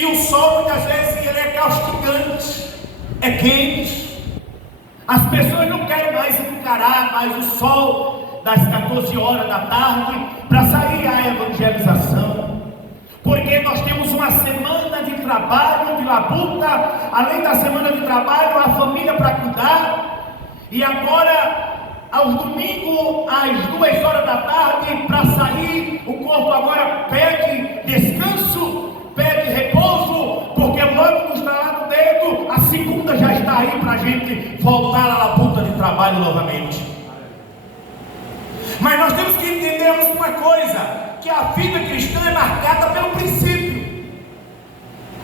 E o sol muitas vezes ele é causticante, é quente. As pessoas não querem mais encarar mais o sol das 14 horas da tarde para sair à evangelização, porque nós temos uma semana de trabalho, de labuta, além da semana de trabalho, a família para cuidar, e agora aos domingos, às 2 horas da tarde, para sair, o corpo agora pede descanso, pede repouso, porque logo no estalar do dedo, a segunda já está aí para a gente voltar à labuta de trabalho novamente. Mas nós temos que entender uma coisa, que a vida cristã é marcada pelo princípio.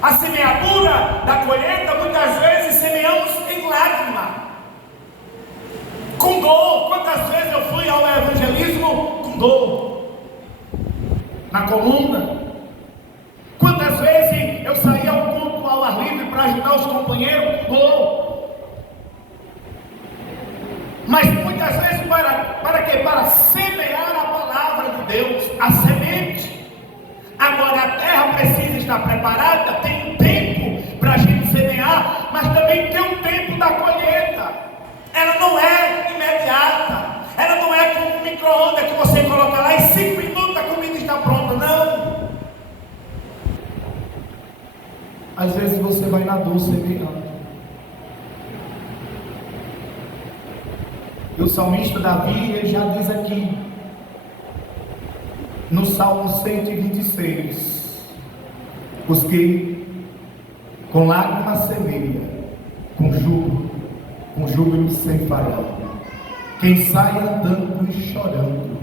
A semeadura da colheita, muitas vezes semeamos em lágrima, com dor. Quantas vezes eu fui ao evangelismo com dor na coluna? Quantas vezes eu saí ao culto ao ar livre para ajudar os companheiros com dor? Mas muitas vezes para quê? Para semear a palavra de Deus, a semente. Agora a terra precisa estar preparada, tem um tempo para a gente semear, mas também tem um tempo da colheita. Ela não é imediata, ela não é como um micro-ondas que você coloca lá e 5 minutos a comida está pronta, não. Às vezes você vai na dor semeando. E o salmista Davi, ele já diz aqui, no Salmo 126, os que com lágrimas semeiam, com júbilo sem farão. Quem sai andando e chorando,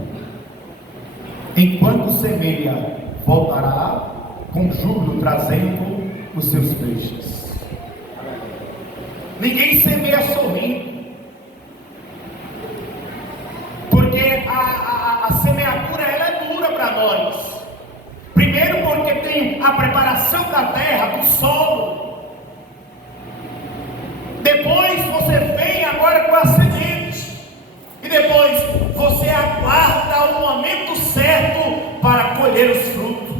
enquanto semeia, voltará com júbilo trazendo os seus feixes. Ninguém semeia sorrindo, porque a semeadura ela é dura para nós. Primeiro porque tem a preparação da terra, do solo. Depois você vem agora com a semente, e depois você aguarda o momento certo para colher os frutos.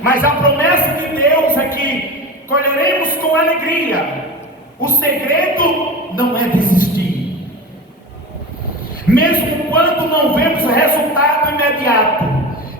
Mas a promessa de Deus é que colheremos com alegria. O segredo não é desistir, mesmo quando não vemos resultado imediato.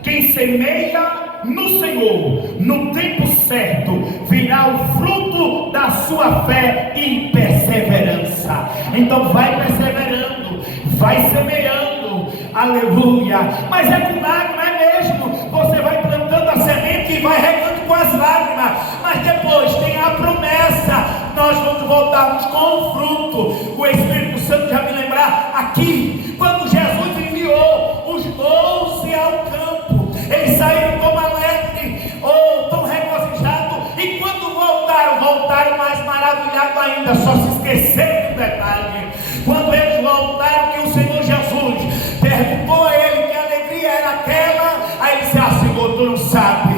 Quem semeia no Senhor, no tempo certo, virá o fruto da sua fé e perseverança. Então vai perseverando, vai semeando, aleluia. Mas é com lágrimas, é mesmo. Você vai plantando a semente e vai regando com as lágrimas, mas depois tem a promessa. Nós vamos voltarmos com o fruto. O Espírito Santo já me lembrar aqui, quando Jesus enviou os 12 ao campo, eles saíram tão alegres, ou tão regozijados, e quando voltaram mais maravilhados ainda, só se esqueceram do detalhe. Quando eles voltaram, que o Senhor Jesus perguntou a ele que alegria era aquela, aí ele disse: ah, Senhor, tu não sabe,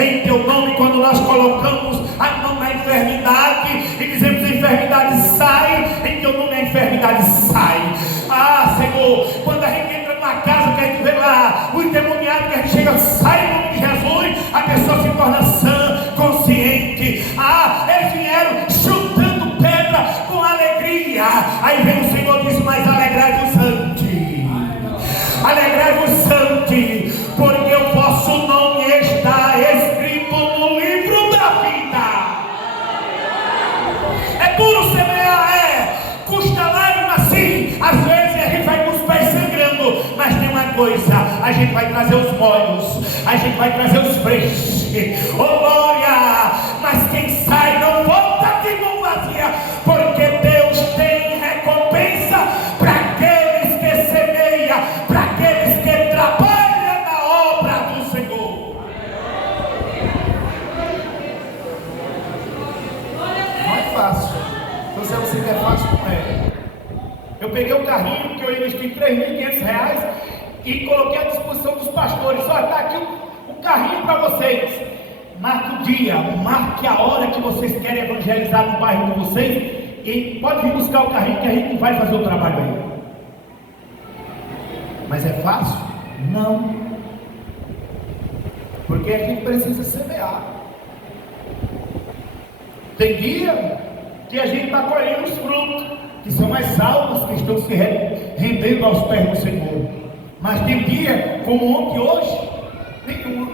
em teu nome, quando nós colocamos a mão na enfermidade e dizemos: a enfermidade sai, em teu nome a enfermidade sai. Ah, Senhor, quando a gente entra numa casa que a gente vê lá o endemoniado, que a gente chega, sai em nome de Jesus, a pessoa se torna sã, consciente. Ah, eles vieram chutando pedra com alegria. Aí vem o Senhor e diz: mas alegrai-vos ante, alegrai-vos ante, porque o vosso nome está escrito no livro da vida. É duro semear, custa lágrimas sim, às vezes a gente vai com os pés sangrando, mas tem uma coisa: a gente vai trazer os molhos, a gente vai trazer os feixes, oh glória. Mas quem sai não volta de mão vazia, porque Deus tem recompensa para aqueles que semeiam, para aqueles que trabalham na obra do Senhor. Não é fácil. Você quer fácil, não é. Eu peguei um carrinho que eu investi R$3.500 e coloquei à disposição dos pastores. Olha, está aqui o carrinho para vocês. Marque o dia, marque a hora que vocês querem evangelizar no bairro de vocês, e pode vir buscar o carrinho que a gente vai fazer o trabalho aí. Mas é fácil? Não. Porque a gente precisa semear. Tem dia que a gente está colhendo os frutos, que são as almas que estão se rendendo aos pés do Senhor. Mas tem dia, como ontem e hoje, nenhuma.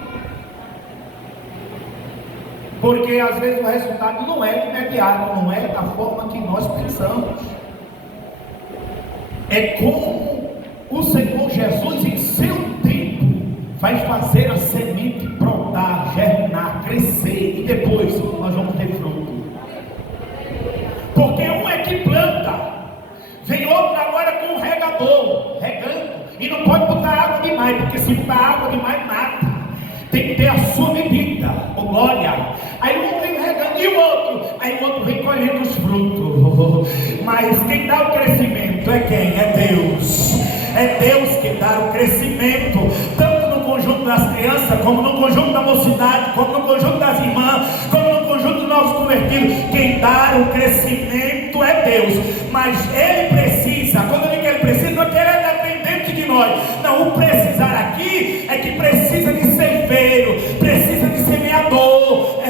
Porque às vezes o resultado não é imediato, não é da forma que nós pensamos. É como o Senhor Jesus, em seu tempo, vai fazer a semente brotar, germinar, crescer, e depois nós vamos ter fruto. Porque um é que planta, vem outro agora com o regador, regando, e não pode botar água demais, porque se botar água demais mata. Tem que ter a sua medida, oh glória. Aí um vem regando e o outro, aí o outro vem colhendo os frutos. Mas quem dá o crescimento é quem? É Deus. É Deus que dá o crescimento, tanto no conjunto das crianças, como no conjunto da mocidade, como no conjunto das irmãs, como no conjunto dos novos convertidos. Quem dá o crescimento é Deus. Mas Ele precisa, quando eu digo que Ele precisa, não é que Ele é dependente de nós. Não, o precisar aqui é que precisa de ceifeiro, precisa de semeador,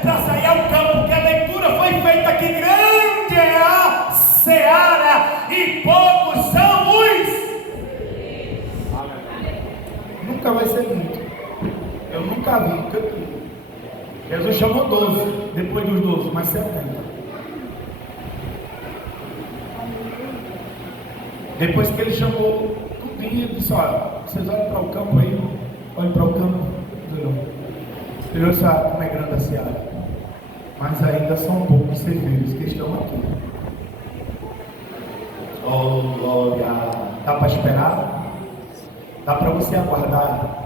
para sair ao campo, porque a leitura foi feita aqui: grande é a seara e poucos são os. Nunca vai ser muito. Eu nunca vi. Jesus chamou 12, depois dos 12, mas 70. Depois que ele chamou tudinho, ele disse: olha, vocês olhem para o campo aí, olhem para o campo. Senhor sabe como é grande a seara, mas ainda são poucos ceifeiros que estão aqui. Oh glória! Dá para esperar? Dá para você aguardar?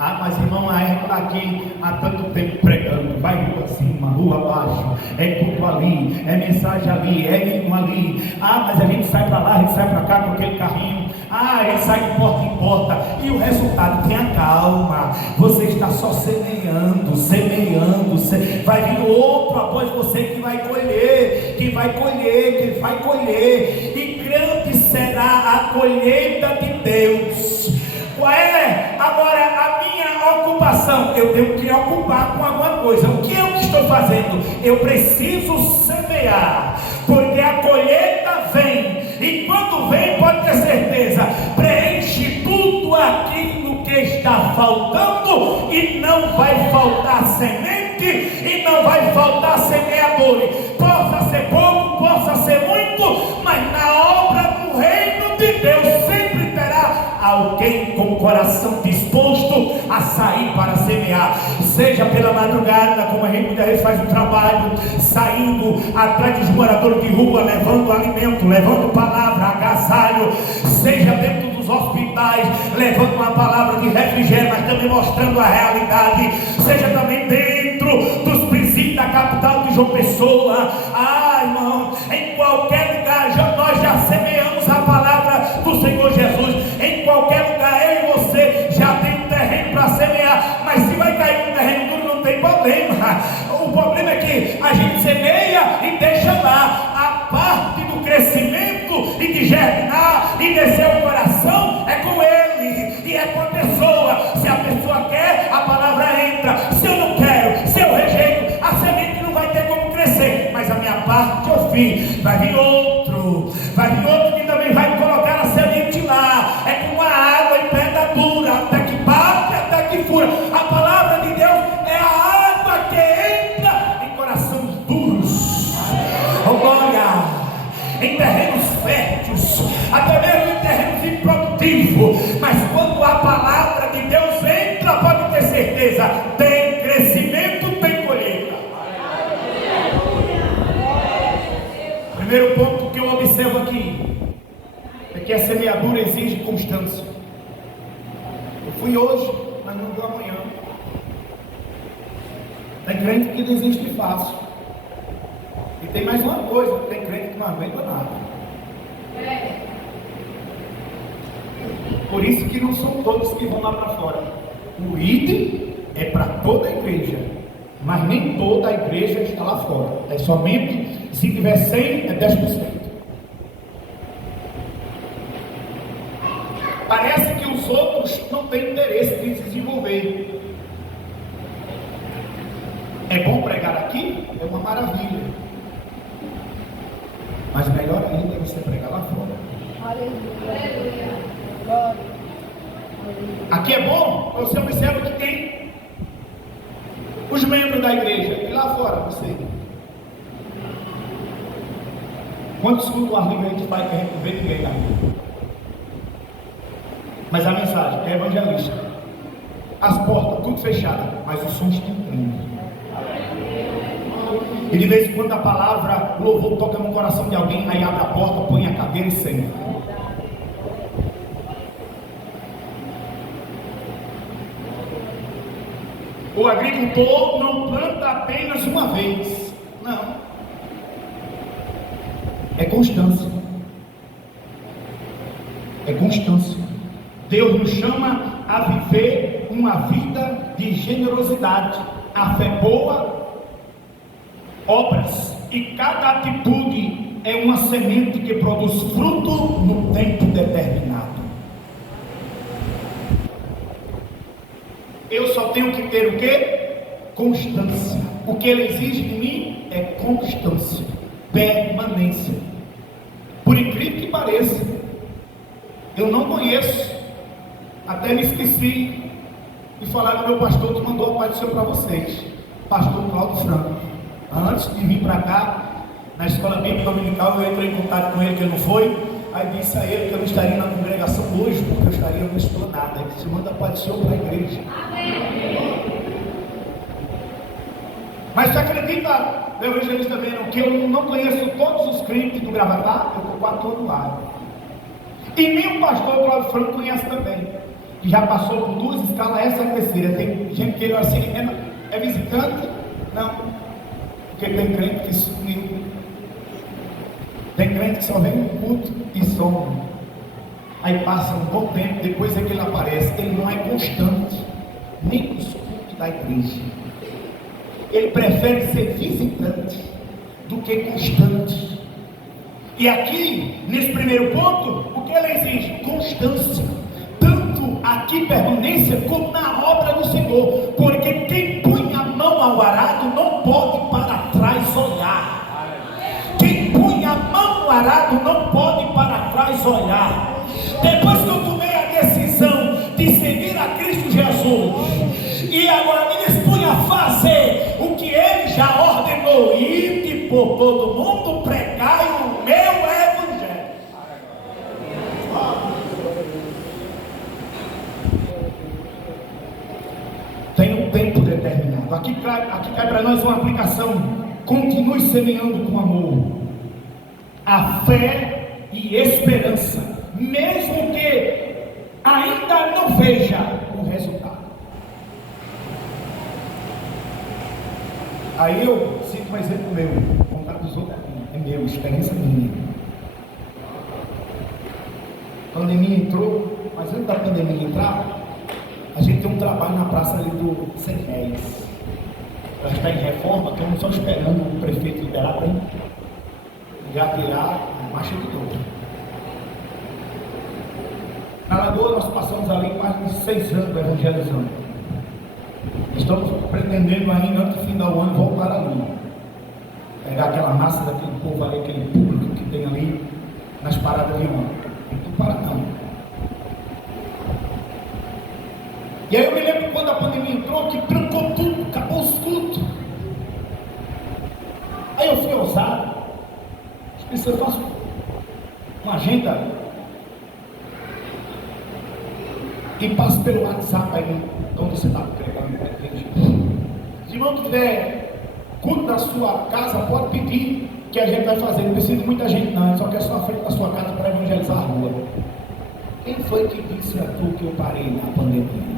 Ah, mas irmão, a irmã está aqui há tanto tempo pregando, vai rua acima, rua abaixo, é culto ali, é mensagem ali, é hino ali. Ah, mas a gente sai para lá, a gente sai para cá com aquele carrinho. Ah, a gente sai de porta em porta. E o resultado, tenha calma. Você está só semeando. Vai vir outro após você que vai colher, que vai colher. E grande será a colheita de Deus. Qual é agora a minha ocupação? Eu tenho que ocupar com alguma coisa. O que eu estou fazendo? Eu preciso semear, porque a colheita vem, e quando vem, pode ter certeza, preenche tudo aquilo que está faltando, e não vai faltar semente, e não vai faltar semeadores. Possa ser pouco, possa ser muito, mas na obra do reino de Deus sempre terá alguém com o coração disposto a sair para semear, seja pela madrugada, como a gente muitas vezes faz um trabalho, saindo atrás dos moradores de rua, levando alimento, levando palavra, agasalho, seja dentro dos hospitais, levando uma palavra de refrigério, mas também mostrando a realidade, seja também dentro dos presídios da capital de João Pessoa. Ah, irmão, em qualquer lugar nós já semeamos a palavra do Senhor Jesus. Em qualquer lugar, eu e você já tem um terreno para semear, mas se vai cair um terreno duro, não tem problema. O problema é que a gente semeia e deixa lá. A parte do crescimento e de germinar e descer o coração é com Ele, e é com a pessoa. Se a pessoa quer, a palavra entra. Se eu não quero, se eu rejeito, a semente não vai ter como crescer, mas a minha parte eu fiz. Vai vir outro que também vai colocar a semente lá. É como a água em pedra dura, até que bate, até que fura. A palavra de Deus é a água que entra em corações duros, oh glória, em terrenos férteis, até mesmo em terrenos improdutivos. Mas quando a palavra de Deus entra, pode ter certeza, tem crescimento, tem colheita. Primeiro ponto que eu observo aqui é que a semeadura exige constância. Eu fui hoje, mas não vou amanhã. Tem crente que desiste fácil. E tem mais uma coisa, tem crente que não aguenta nada. Por isso que não são todos que vão lá para fora. O ID é para toda a igreja, mas nem toda a igreja está lá fora. É somente, se tiver 100, é 10%. Parece que os outros não têm interesse de se desenvolver. pregar aqui é uma maravilha. Mas melhor ainda é você pregar lá fora. Aleluia. Glória. Aqui é bom, você observa que tem os membros da igreja. E lá fora, você. Quantos cultos ao livre a gente faz que a gente não vê ninguém na rua? Mas a mensagem é evangelista. As portas tudo fechadas, mas o som está entrando. E de vez em quando a palavra, o louvor toca no coração de alguém, aí abre a porta, põe a cadeira e senta. O agricultor não planta apenas uma vez. Não. É constância. É constância. Deus nos chama a viver uma vida de generosidade, a fé boa, obras, e cada atitude é uma semente que produz fruto no tempo determinado. Eu só tenho que ter o quê? Constância. O que Ele exige de mim é constância, permanência. Por incrível que pareça, eu não conheço, até me esqueci de falar do meu pastor que mandou a paz do Senhor para vocês, pastor Cláudio Franco. Antes de vir para cá, na escola bíblica dominical, eu entrei em contato com ele, que ele não foi. Aí disse a ele que eu não estaria na congregação hoje, porque eu estaria no Esplanada. Ele disse: manda a paz do Senhor para a igreja. Mas você acredita, meu evangelista também, que eu não conheço todos os crentes do Gravatá? Eu estou 4 anos lá. E nem o pastor Cláudio Franco conhece também, que já passou por 2 escalas, essa é a terceira. Tem gente que ele assim, é visitante? Não. Porque tem crente que sumiu. Tem crente que só vem no culto e some. Aí passa um bom tempo, depois é que ele aparece. Ele não é constante, nem nos cultos da igreja. Ele prefere ser visitante do que constante. E aqui, nesse primeiro ponto, o que ele exige? Constância. Tanto aqui permanência, como na obra do Senhor. Porque quem põe a mão ao arado não pode para trás olhar. Quem põe a mão ao arado não pode para trás olhar. Depois que eu tomei a decisão de seguir a Cristo Jesus, e agora me disponho a fazer o que Ele já ordenou: ide por todo mundo, pregai o meu evangelho. Tem um tempo determinado. Aqui cai para nós uma aplicação. Continue semeando com amor a fé e esperança, mesmo que ainda não veja o resultado. Aí eu cito um exemplo meu, contar dos outros é meu, experiência minha. A pandemia entrou, mas antes da pandemia entrar, a gente tem um trabalho na praça ali do Sem Réis. Ela está em reforma, estamos só esperando o prefeito liberar para tirar a marcha de todo. Na Lagoa nós passamos ali mais de 6 anos evangelizando. Estamos pretendendo ainda, antes do fim do ano, voltar ali. Pegar aquela massa daquele povo ali, aquele público que tem ali nas paradas de ônibus. Não tem para não. E aí eu me lembro quando a pandemia entrou, que trancou tudo, acabou os cultos. Aí eu fui ousado. As pessoas façam uma agenda e passo pelo WhatsApp aí, onde você está pregando. Se irmão que tiver culto na sua casa, pode pedir que a gente vai fazer. Não precisa de muita gente não, só quer só a frente da sua casa para evangelizar a rua. Quem foi que disse a tu que eu parei na pandemia?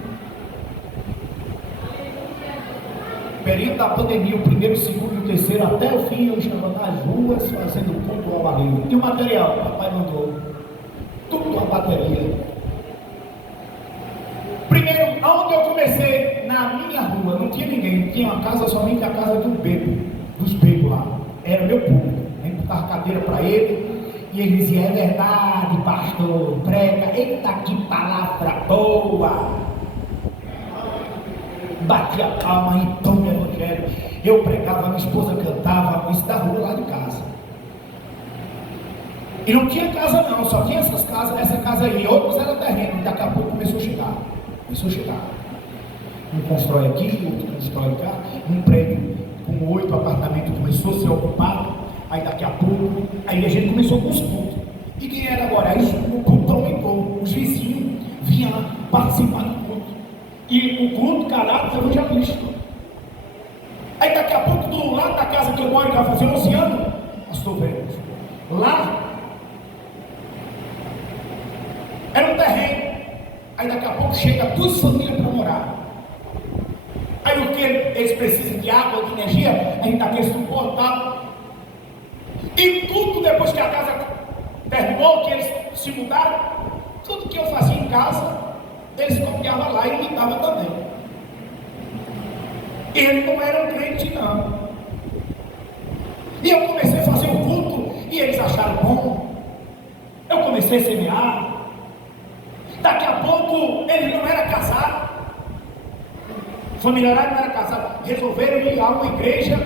Período da pandemia, o primeiro, o segundo e o terceiro, até o fim eu estava nas ruas fazendo culto ao ar livre. E o material, o papai mandou tudo a bateria. Primeiro, aonde eu comecei, na minha rua, não tinha ninguém, tinha uma casa, somente a casa dos bebos lá, era meu público. A gente botava cadeira para ele, e ele dizia: é verdade, pastor, prega, eita, que palavra boa. Batia a palma em tom de evangelho. Eu pregava, minha esposa cantava, isso da rua lá de casa. E não tinha casa não, só tinha essas casas, essa casa aí, outros era terreno, daqui a pouco começou a chegar. Um constrói aqui, outro constrói cá, um prédio com 8 apartamentos começou a ser ocupado, aí daqui a pouco, aí a gente começou com os cultos. E quem era agora? Aí o culto aumentou, os vizinhos vinham lá participar do culto. E o culto caráter evangelístico. Aí daqui a pouco, do lado da casa que eu moro, que vai fazer 11 anos, pastor velho, lá era um terreno. Aí daqui a pouco chega 2 famílias para morar. Aí o que eles precisam de água, de energia, a gente dá aquele suportável. E tudo depois que a casa terminou, que eles se mudaram, tudo que eu fazia em casa, eles copiavam lá e me davam também. Ele não era um crente não. E eu comecei a fazer o culto e eles acharam bom. Eu comecei a semear. Daqui a pouco ele não era casado. O familiar não era casado. Resolveram ir a uma igreja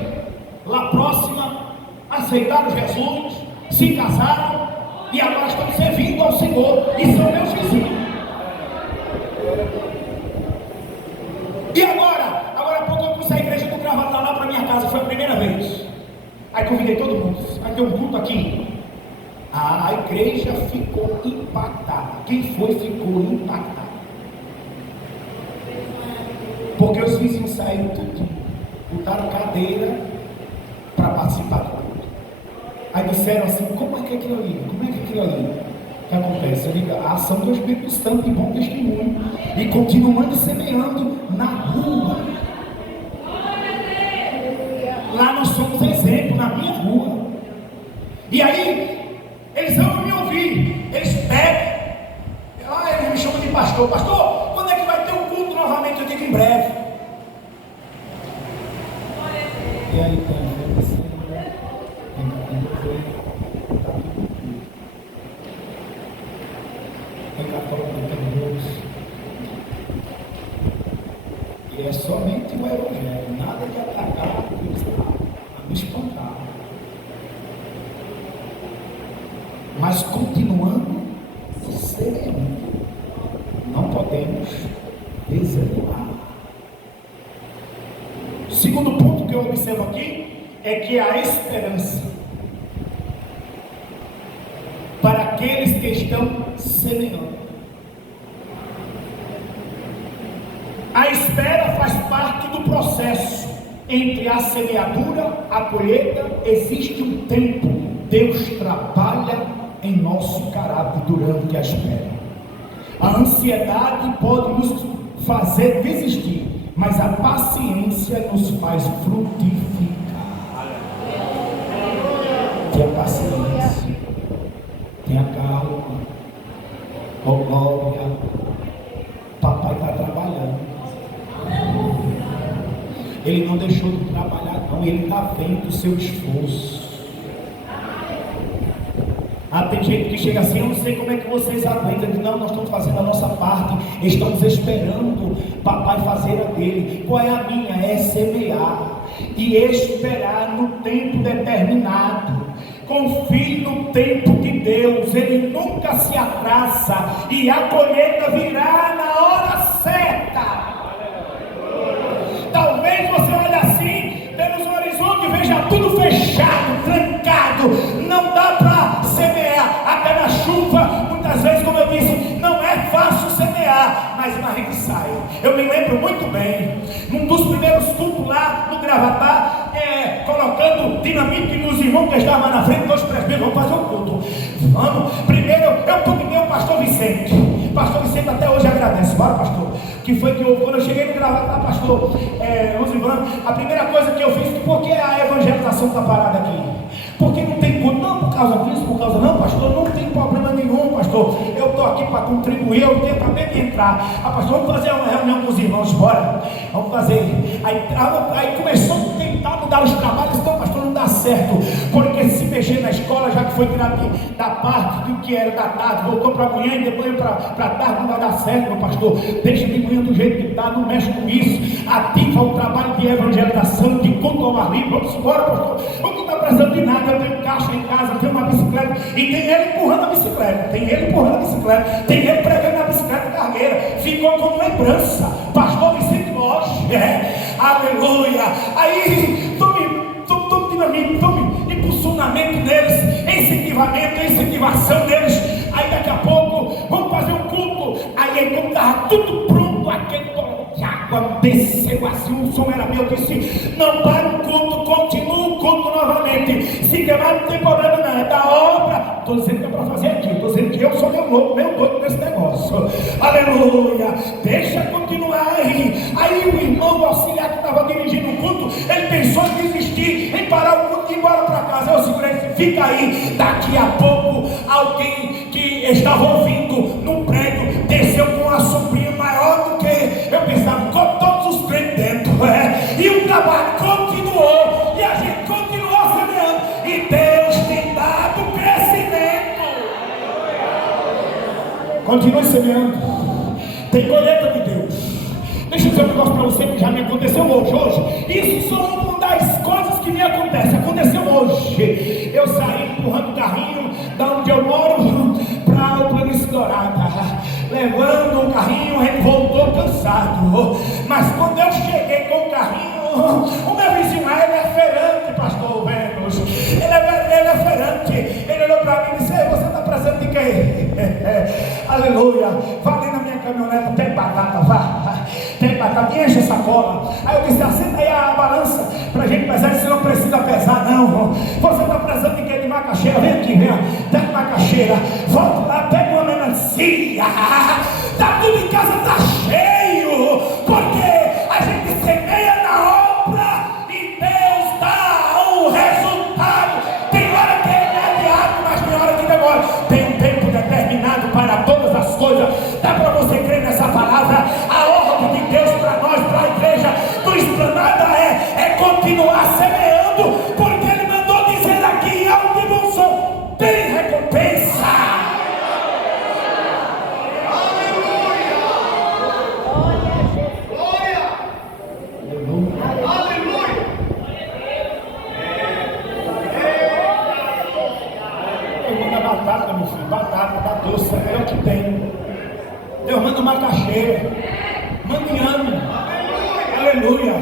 lá próxima, aceitaram Jesus, se casaram e agora estão servindo ao Senhor e são meus vizinhos. E agora há pouco eu trouxe a igreja do Gravatá lá para minha casa, foi a primeira vez. Aí convidei todo mundo, vai ter um culto aqui. A igreja ficou impactada. Quem foi ficou impactado. Porque os vizinhos saíram tudo, botaram cadeira para participar do culto. Aí disseram assim, como é que é aquilo ali? O que acontece? A ação do Espírito Santo e bom testemunho. E continuando semeando na rua. Lá nós somos exemplo, na minha rua. E aí, eles vão me ouvir. Eles pedem. Eles me chamam de pastor. Pastor, quando é que vai ter um culto novamente? Eu digo em breve. E aí tem a fé, e é somente o evangelho, nada de atacar a me espantar, mas continuando sereno, não podemos desanimar. O segundo ponto que eu observo aqui é que a esperança para aqueles que estão semeando. A espera faz parte do processo. Entre a semeadura, a colheita, existe um tempo. Deus trabalha em nosso caráter durante a espera. A ansiedade pode nos fazer desistir, mas a paciência nos faz frutificar. Tenha paciência, tenha calma, oh glória, papai está trabalhando. Ele não deixou de trabalhar não, ele está vendo o seu esforço. Tem gente que chega assim, eu não sei como é que vocês aguentam. Não, nós estamos fazendo a nossa parte, estamos esperando papai fazer a dele. Qual é a minha? É semear e esperar no tempo determinado. Confie no tempo de Deus, ele nunca se atrasa e a colheita virá na hora certa. Talvez você olhe assim, temos um horizonte e veja tudo fechado, trancado, não dá para semear, até na chuva, muitas vezes, como eu disse, não é fácil semear, mas uma gente sai. Eu me lembro muito bem, num dos primeiros cultos lá no Gravatá, colocando dinamite nos irmãos que estavam na frente, 2 presbíteros, vamos fazer um culto. Vamos, primeiro eu convidei o pastor Vicente. Pastor Vicente até hoje agradece. Bora, pastor. Que foi que quando eu cheguei no Gravatá, pastor Rosivan, a primeira coisa que eu fiz, por que a evangelização está parada aqui? Porque não tem culto? Não, por causa disso, por causa não, pastor, não tem problema nenhum, pastor. Eu estou aqui para contribuir, eu acabei de entrar. Pastor, vamos fazer uma reunião com os irmãos, bora. Vamos fazer. Aí começou a tentar mudar os trabalhos, então, pastor, não dá dá certo, porque se mexer na escola, já que foi tirado da parte do que era da tarde, voltou para amanhã e depois para tarde, não vai dar certo, meu pastor. Deixa de manhã do jeito que está, não mexe com isso. Ativa o trabalho de evangelização, de culto ao ar livre. Vamos embora, pastor. Não está precisando de nada. Eu tenho caixa em casa, tenho uma bicicleta, e tem ele empurrando a bicicleta, tem ele pregando a bicicleta cargueira. Ficou como lembrança. Pastor Vicente Lodge, aleluia. Aí tome dinamite, tome impulsionamento neles, incentivação neles. Aí daqui a pouco vamos fazer um culto. Aí quando estava tudo pronto, aquele de água desceu assim, o som era meu. Eu disse: não para o culto, continua o culto novamente. Se queimar não tem problema não, é da obra. Estou dizendo que é para fazer aqui, estou dizendo que eu sou meu louco, meu doido nesse negócio. Aleluia, deixa continuar aí. Aí o irmão auxiliar que estava dirigindo o culto, ele pensou em desistir, em parar o culto e ir embora para casa. Eu segurei, fica aí. Daqui a pouco alguém que estava ouvindo no prédio desceu com uma sombrinha maior do que eu pensava, com todos os crentes dentro, e o trabalho continuou, e a gente continuou semeando, e Deus tem dado crescimento. Continue semeando, tem colheita de Deus. Deixa eu dizer um negócio para você que já me aconteceu hoje. Isso só uma das coisas que me aconteceu hoje. Eu saí empurrando o carrinho da onde eu moro para o Planície Dourada, levando o carrinho. Ele voltou cansado, mas quando eu cheguei com o carrinho, o meu vizinho, ele é feirante, pastor Vênus, ele é feirante. Ele olhou para mim e disse: você está precisando de quê? Aleluia, vá ali na minha caminhonete, tem batata, vá, tem batata, enche a sacola. Aí eu disse: assenta aí a balança para a gente pesar. Você não precisa pesar não. Você está precisando de quê? De macaxeira? Vem aqui, vem, pega macaxeira, volta lá, pega uma melancia. Tá tudo em casa, tá cheio, porque a gente semeia na obra e Deus dá o resultado. Tem hora que é imediato, mas tem hora que demora. Tem um tempo determinado para todas as coisas. Dá para você crer nessa palavra? A ordem de Deus para nós, para a igreja do Esplanada é continuar semeando, porque Ele mandou dizer aqui: ao que bom som tem recompensa. Batata, meu filho, batata, doce, é o que tem. Deus manda macaxeira, manda inhame, aleluia.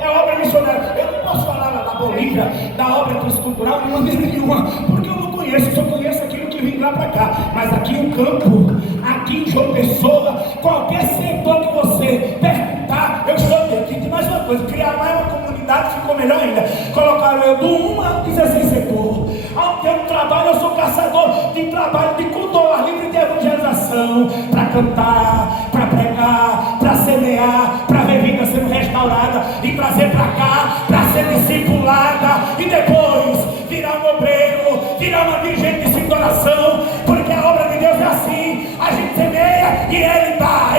É obra missionária. Eu não posso falar da Bolívia, da obra transcultural de maneira nenhuma, porque eu não conheço, eu só conheço aquilo que vim lá para cá. Mas aqui em campo, aqui em João Pessoa, qualquer setor que você perguntar, eu estou aqui. Tem mais uma coisa: criar mais uma comunidade, ficou melhor ainda. Colocaram eu do 1 a 16 setor. Ao tempo trabalho, eu sou caçador de trabalho de culto ao ar livre, de evangelização, para cantar, para pregar, para semear, para ver vida sendo restaurada e trazer para cá, para ser discipulada e depois virar um obreiro, virar uma dirigente de oração, porque a obra de Deus é assim: a gente semeia e Ele dá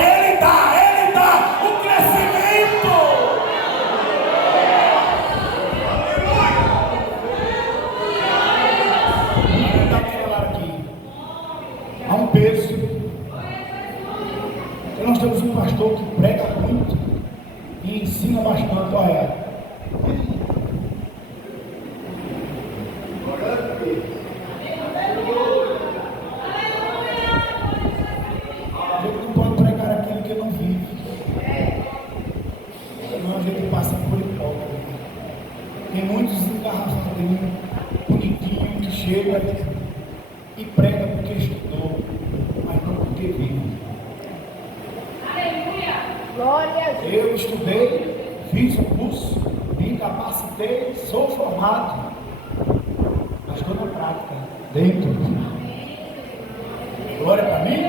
o crescimento. Há um peso. Então nós temos um pastor que prega muito e ensina bastante. Olha, a gente não pode pregar aquilo que não vive, senão a gente passa por hipócrita. Tem muitos engarrafadinhos, bonitinhos, que chega e prega porque estudou, mas não porque vive. Aleluia! Glória a Deus! Eu estudei, fiz o curso, me capacitei, sou formado, mas estou na prática, dentro. Glória para mim?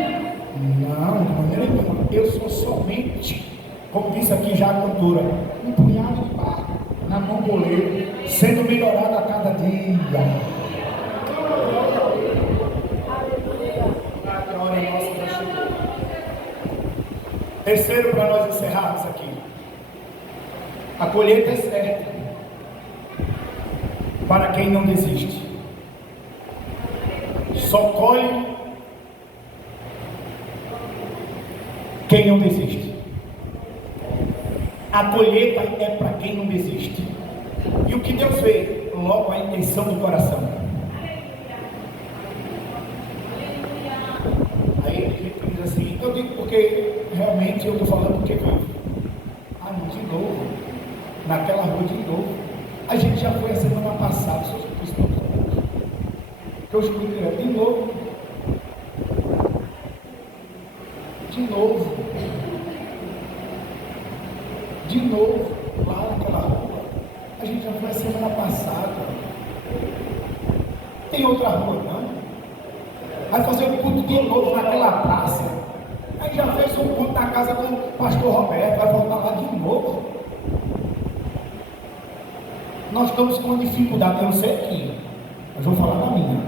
Não, de maneira nenhuma. Eu sou somente, como disse aqui já a cantora, um punhado de barro na mão do oleiro, sendo melhorado a cada dia. Terceiro, para nós encerrarmos aqui, a colheita é certa. para quem não desiste. Só colhe quem não desiste. A colheita é para quem não desiste. E o que Deus vê? Logo a intenção do coração. Aí ele diz assim, eu digo porque realmente eu estou falando porque vivo. Ah, não, de novo. Naquela rua de novo. A gente já foi a semana passada, só que eu escutei de novo. De novo. De novo. Lá naquela rua. A gente já foi a semana passada. Tem outra rua, não? Vai fazer um culto de novo naquela praça. Aí já fez um culto na casa do pastor Roberto. Vai voltar lá de novo. Nós estamos com uma dificuldade, eu não sei aqui, mas vou falar da minha.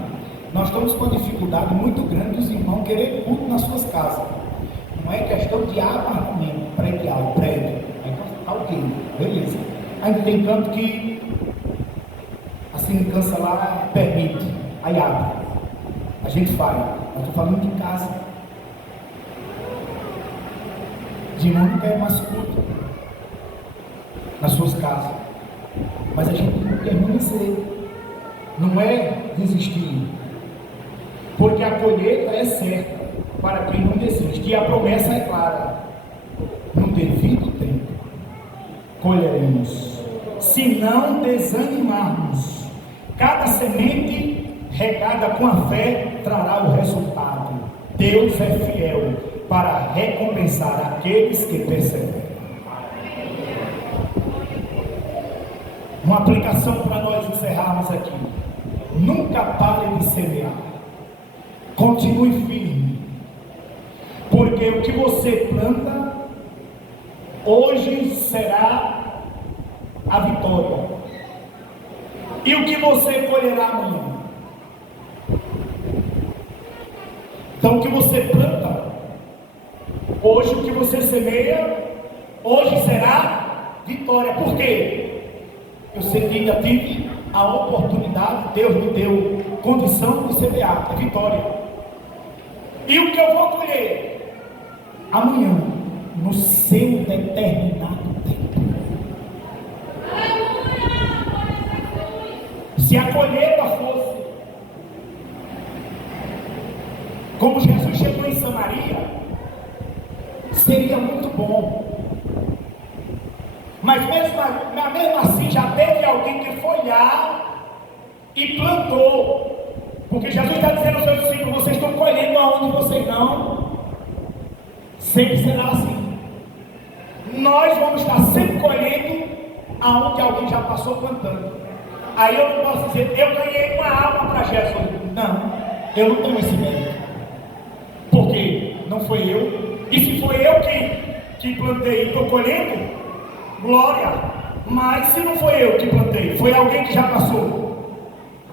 Nós estamos com uma dificuldade muito grande dos irmãos querer culto nas suas casas. Não é questão de apartamento, predial, prédio. Aí tá ok, beleza. Ainda tem canto que a sindicância lá permite, aí abre. A gente faz, mas estou falando de casa. De irmão não quer mais culto nas suas casas. Mas a gente não quer permanecer, não é desistir, porque a colheita é certa para quem não desiste, e a promessa é clara: no devido tempo colheremos, se não desanimarmos. Cada semente regada com a fé trará o resultado. Deus é fiel para recompensar aqueles que perseveram. Uma aplicação para nós encerrarmos aqui: nunca pare de semear, continue firme, porque o que você planta hoje será a vitória, e o que você colherá amanhã. Então o que você planta hoje, o que você semeia hoje será vitória. Por quê? Eu sei que ainda tive a oportunidade, Deus me deu condição de semear, é vitória. E o que eu vou colher amanhã, no seu determinado tempo. Se a colheita fosse como Jesus chegou em Samaria, seria muito bom. Mas mesmo assim já teve alguém que foi lá e plantou. Porque Jesus está dizendo aos seus discípulos: vocês estão colhendo aonde vocês não. Sempre será assim. Nós vamos estar sempre colhendo aonde alguém já passou plantando. Aí eu não posso dizer, eu ganhei uma alma para Jesus. Não, eu não tenho esse mérito. Porque não foi eu. E se foi eu que plantei e estou colhendo, glória. Mas se não foi eu que plantei, foi alguém que já passou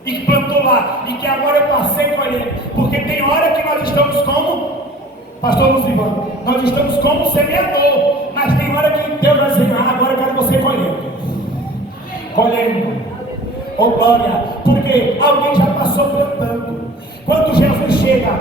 e que plantou lá, e que agora eu passei colhendo. Porque tem hora que nós estamos como pastor Lucivan, nós estamos como semeador, mas tem hora que Deus vai dizer: agora eu quero você colhendo, oh glória, porque alguém já passou plantando. Quando Jesus chega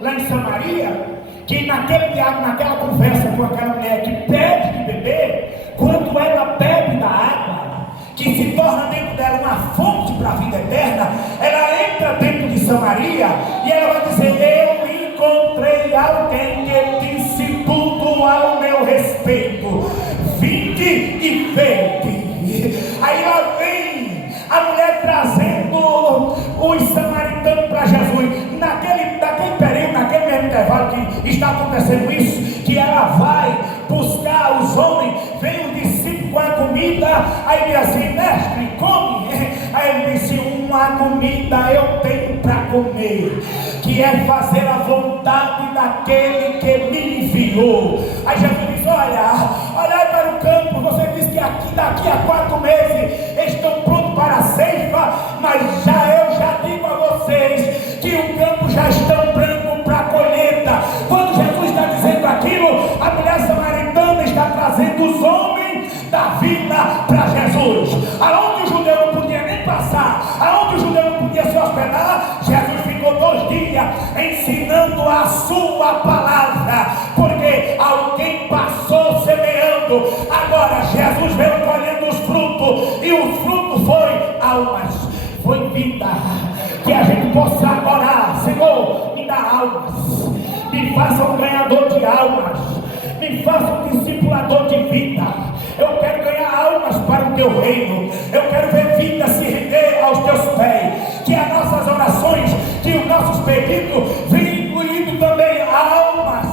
lá em Samaria, que naquele diálogo, naquela conversa com aquela mulher que pede de beber, quando ela bebe da água, que se torna dentro dela uma fonte para a vida eterna, ela entra dentro de Samaria e ela vai dizer: eu encontrei alguém que disse tudo ao meu respeito, vinde e vede. Aí lá vem a mulher trazendo os samaritanos para Jesus. Naquele período, naquele mesmo intervalo que está acontecendo isso, que ela vai buscar os homens, vem o discípulo com a comida, aí diz assim: mestre, come. Aí ele disse: uma comida eu tenho para comer, que é fazer a vontade daquele que me enviou. Aí Jesus disse: olha para o campo, você disse que aqui daqui a 4 meses estão prontos para a ceifa, mas eu já digo a vocês que o campo já está branco para a colheita. Quando Jesus está dizendo aquilo, a mulher samaritana está trazendo os homens da vila para Jesus, aonde o judeu não podia nem passar, almas, me faça um ganhador de almas, me faça um discipulador de vida. Eu quero ganhar almas para o teu reino, eu quero ver vida se render aos teus pés, que as nossas orações, que os nossos pedidos venham incluindo também almas.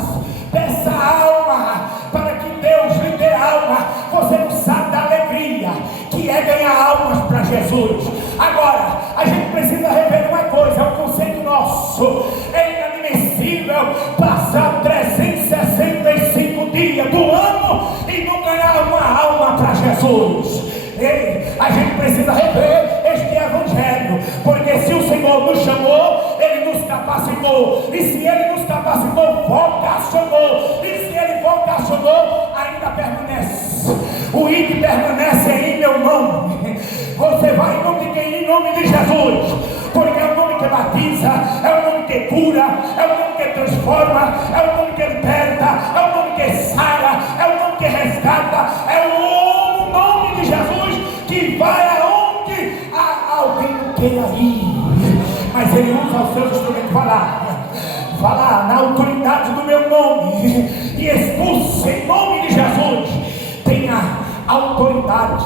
Peça alma, para que Deus lhe dê alma. Você não sabe da alegria que é ganhar almas para Jesus. Agora, a gente precisa rever uma coisa, é um conceito nosso, é inadmissível passar 365 dias do ano e não ganhar uma alma para Jesus. A gente precisa rever este evangelho, porque se o Senhor nos chamou, Ele nos capacitou, e se Ele nos capacitou, vocacionou, e se Ele vocacionou, ainda permanece. O ID permanece em meu nome. Você vai em nome de quem? Em nome de Jesus, porque é o nome que batiza, é o nome que cura, é o nome que transforma, é o nome que liberta, é o nome que sara, é o nome que resgata, é o nome de Jesus que vai aonde alguém não queira ir, mas Ele usa os seus instrumentos. Falar na autoridade do meu nome e expulse em nome de Jesus. Tenha autoridade,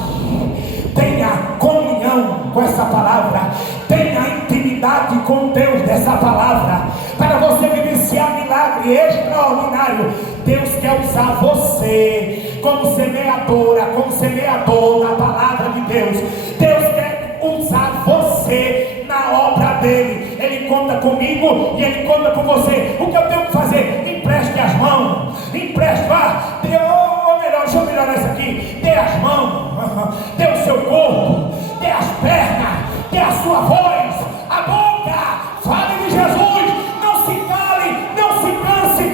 tenha comunhão com essa palavra, tenha intimidade com Deus dessa palavra, para você vivenciar milagre extraordinário. Deus quer usar você como semeadora, como semeador da palavra de Deus. Deus quer usar você na obra dele. Ele conta comigo e Ele conta com você. O que eu tenho que fazer? Empreste as mãos, empreste, deixa eu melhorar isso aqui. Dê as mãos, dê o seu corpo, dê as pernas, dê a sua voz, a boca. Fale de Jesus, não se cale, não se canse,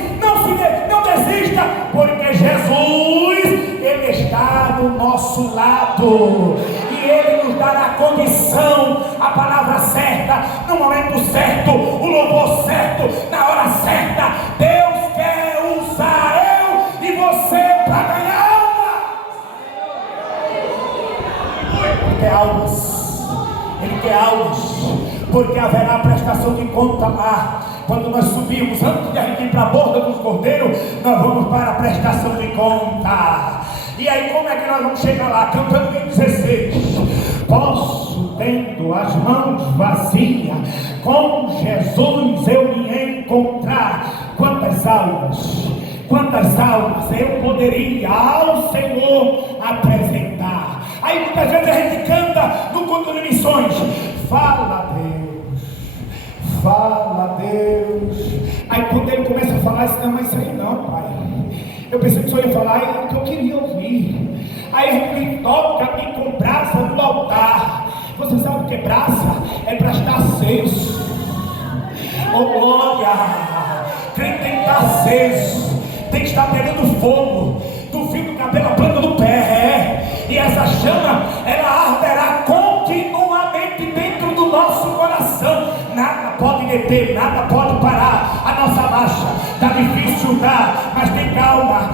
não desista, porque Jesus, Ele está do nosso lado e Ele nos dará condição, a palavra certa, no momento certo, o louvor certo, na hora certa. Deus quer usar eu e você para ganhar Ele quer almas, porque haverá prestação de conta lá. Quando nós subimos, antes de a gente ir para a borda dos cordeiros, nós vamos para a prestação de conta. E aí como é que nós vamos chegar lá? Cantando em 16: posso, tendo as mãos vazias, com Jesus eu me encontrar. Quantas almas eu poderia ao Senhor apresentar. Aí muitas vezes a gente canta no culto de missões: fala Deus. Aí quando ele começa a falar isso, não, mas isso aí não, pai, eu pensei que o senhor ia falar o que eu queria ouvir. Aí a gente toca e com brasa no altar. Você sabe o que é brasa? É para estar aceso. Oh glória! Crente tem que estar aceso, tem que estar pegando fogo do fio do cabelo à planta do pé, e essa chama, ela arderá continuamente dentro do nosso coração. Nada pode deter, nada pode parar a nossa marcha. Está difícil, mas tem calma.